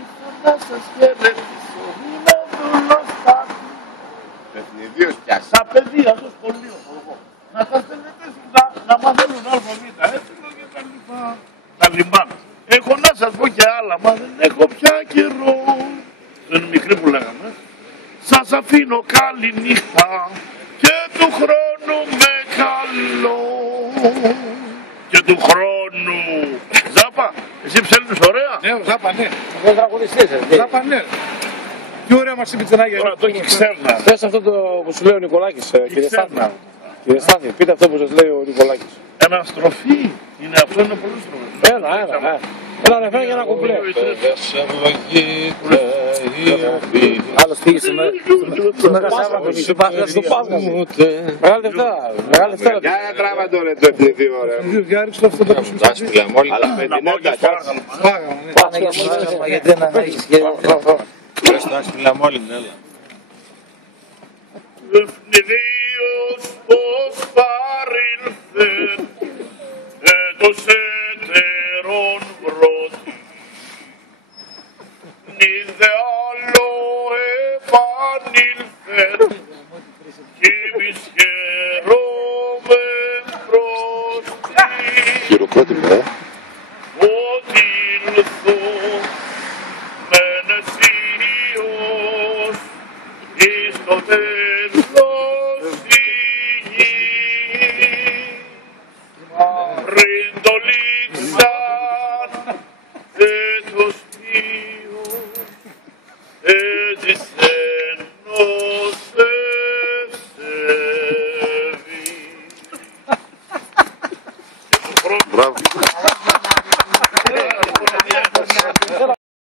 ήρθα να σας χαιρετήσω, είμαι δούλος κάτι. Παιχνιδίος πιάσει. Τα παιδεία στο σχολείο, να τα στέλνετε συχνά, να μαθαίνουν αλφαβήτα, έτσι και τα λοιπά. Τα λιμάν. Έχω να σας πω και άλλα, μα δεν έχω πια καιρό. Δεν είναι μικρή που λέγαμε. Σας αφήνω καλή νύχτα και του χρόνου με καλό. Και του χρόνου. Ζάπα, εσύ ψέλνεις ωραία. Ναι, Ζάπα, ναι. Δεν τραγουδιστής, Ζάπα, ναι. Τι ωραία μας είπε Τσενάγια. Τώρα το έχει ξέρνα. Πες αυτό που σου λέει ο Νικολάκης, κύριε Στάθη. Κύριε Στάθη, πείτε αυτό που σας λέει ο Νικολάκης. Αναστροφή. Είναι αυτό, είναι πολύ στροφή. Ένα. Ένα ρεφρέν και ένα κουμπλέ. Άλλος πήγε σήμερα στο Μεγασάββατο στο Πάσχα. Μεγάλη Δευτέρα. Για να τράβα το ρε το επνιδίο ρε. Για ρίξτε αυτό το πίσω. Άσπουλα μόλι. Αλλά με την ένταση. Πάνε για μόλις, γιατί να έχεις και... Πες το άσπουλα μόλι, έλα. Ευνηδίος ως παρήλθε, έτωσε